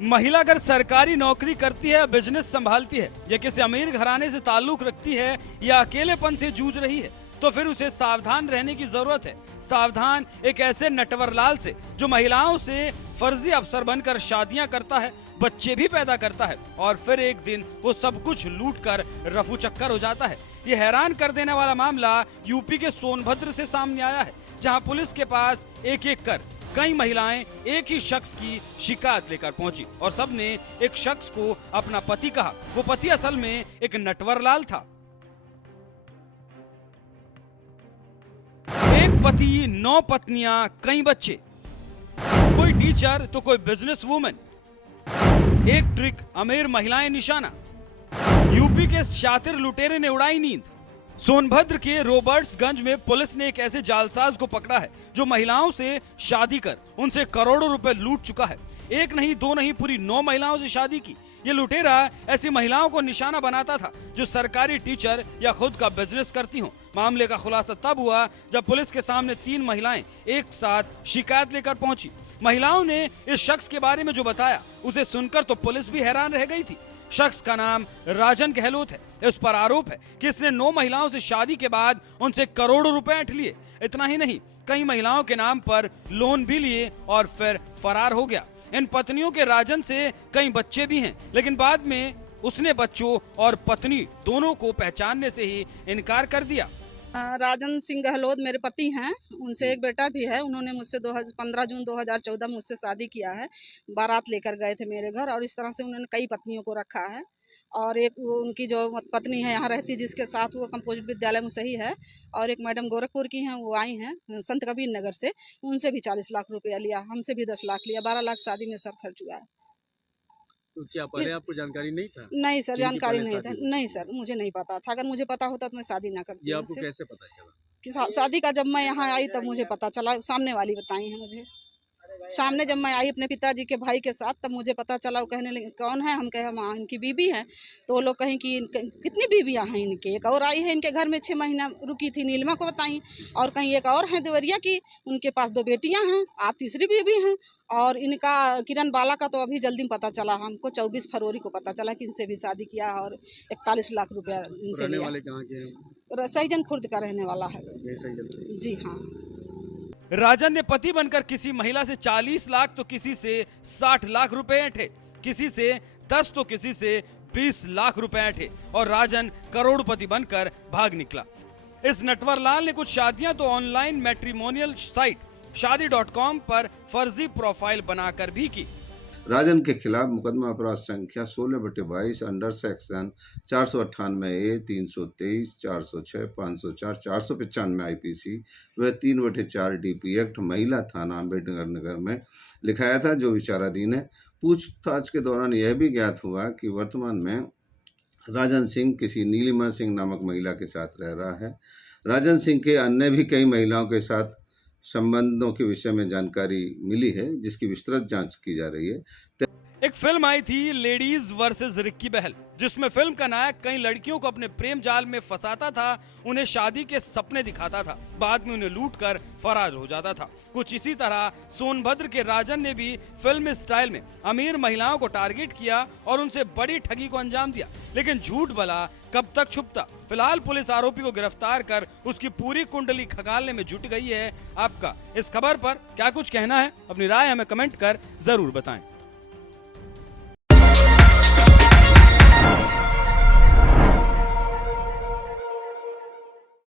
महिला अगर सरकारी नौकरी करती है या बिजनेस संभालती है या किसी अमीर घराने से ताल्लुक रखती है या अकेलेपन से जूझ रही है तो फिर उसे सावधान रहने की जरूरत है। सावधान एक ऐसे नटवरलाल से जो महिलाओं से फर्जी अफसर बनकर शादियां करता है, बच्चे भी पैदा करता है और फिर एक दिन वो सब कुछ लूट कर रफू चक्कर हो जाता है। ये हैरान कर देने वाला मामला यूपी के सोनभद्र से सामने आया है, जहां पुलिस के पास एक एक कर कई महिलाएं एक ही शख्स की शिकायत लेकर पहुंची और सबने एक शख्स को अपना पति कहा। वो पति असल में एक नटवरलाल था। एक पति, 9 पत्नियां, कई बच्चे, कोई टीचर तो कोई बिजनेस वूमन, एक ट्रिक अमीर महिलाएं निशाना। यूपी के शातिर लुटेरे ने उड़ाई नींद। सोनभद्र के रॉबर्ट्सगंज में पुलिस ने एक ऐसे जालसाज को पकड़ा है जो महिलाओं से शादी कर उनसे करोड़ों रुपए लूट चुका है। एक नहीं, दो नहीं, पूरी 9 महिलाओं से शादी की। ये लुटेरा ऐसी महिलाओं को निशाना बनाता था जो सरकारी टीचर या खुद का बिजनेस करती हों। मामले का खुलासा तब हुआ जब पुलिस के सामने 3 महिलाएं एक साथ शिकायत लेकर पहुंची। महिलाओं ने इस शख्स के बारे में जो बताया उसे सुनकर तो पुलिस भी हैरान रह गई थी। शख्स का नाम राजन गहलोत है। इस पर आरोप है कि इसने 9 महिलाओं से शादी के बाद उनसे करोड़ों रुपए ऐंठ लिए। इतना ही नहीं, कई महिलाओं के नाम पर लोन भी लिए और फिर फरार हो गया। इन पत्नियों के राजन से कई बच्चे भी हैं, लेकिन बाद में उसने बच्चों और पत्नी दोनों को पहचानने से ही इनकार कर दिया। राजन सिंह गहलोत मेरे पति हैं, उनसे एक बेटा भी है। उन्होंने मुझसे 15 जून 2014 मुझसे शादी किया है। बारात लेकर गए थे मेरे घर और इस तरह से उन्होंने कई पत्नियों को रखा है। और एक उनकी जो पत्नी है यहाँ रहती, जिसके साथ वो कंपोजिट विद्यालय में सही है, और एक मैडम गोरखपुर की हैं, वो आई हैं संत कबीर नगर से। उनसे भी 40 लाख रुपया लिया, हमसे भी 10 लाख लिया। 12 लाख शादी में सब खर्च हुआ है। तो क्या पहले आपको जानकारी नहीं था? नहीं सर, जानकारी नहीं था। नहीं सर, मुझे नहीं पता था। अगर मुझे पता होता तो मैं शादी ना करती। ये आपको कैसे पता चला कि शादी का? जब मैं यहाँ आई तब मुझे पता चला। सामने वाली बताई है मुझे। सामने जब मैं आई अपने पिताजी के भाई के साथ तब मुझे पता चला। वो कहने लगे कौन है? हम कहे माँ इनकी बीबी है। तो वो लोग कहें कि कितनी बीबियाँ हैं इनके? एक और आई है इनके घर में 6 महीना रुकी थी, नीलिमा को बताई। और कहीं एक और है देवरिया की, उनके पास 2 बेटियां हैं, आप तीसरी बीबी हैं। और इनका किरण बाला का तो अभी जल्दी पता चला हमको, 24 फरवरी को पता चला कि इनसे भी शादी किया और 41 लाख रुपया इनसे लिया। वाले कहाँ के हैं? सहीजन खुर्द का रहने वाला है। जी हाँ। राजन ने पति बनकर किसी महिला से 40 लाख तो किसी से 60 लाख रुपए ऐंठे, किसी से 10 तो किसी से 20 लाख रुपए ऐंठे और राजन करोड़पति बनकर भाग निकला। इस नटवरलाल ने कुछ शादियां तो ऑनलाइन मैट्रिमोनियल साइट शादी.com पर फर्जी प्रोफाइल बनाकर भी की। राजन के खिलाफ मुकदमा अपराध संख्या 16/22 अंडर सेक्शन 498A, 323, 406, 504, 495 IPC व 3/4 DP एक्ट महिला थाना अम्बेडकर नगर में लिखाया था, जो विचाराधीन है। पूछताछ के दौरान यह भी ज्ञात हुआ कि वर्तमान में राजन सिंह किसी नीलिमा सिंह नामक महिला के साथ रह रहा है। राजन सिंह के अन्य भी कई महिलाओं के साथ संबंधों के विषय में जानकारी मिली है, जिसकी विस्तृत जांच की जा रही है। एक फिल्म आई थी लेडीज वर्सेस रिक्की बहल, जिसमें फिल्म का नायक कई लड़कियों को अपने प्रेम जाल में फंसाता था, उन्हें शादी के सपने दिखाता था, बाद में उन्हें लूटकर फरार हो जाता था। कुछ इसी तरह सोनभद्र के राजन ने भी फिल्म स्टाइल में अमीर महिलाओं को टारगेट किया और उनसे बड़ी ठगी को अंजाम दिया। लेकिन झूठ भला कब तक छुपता? फिलहाल पुलिस आरोपी को गिरफ्तार कर उसकी पूरी कुंडली खंगालने में जुट गई है। आपका इस खबर पर क्या कुछ कहना है? अपनी राय हमें कमेंट कर जरूर बताएं।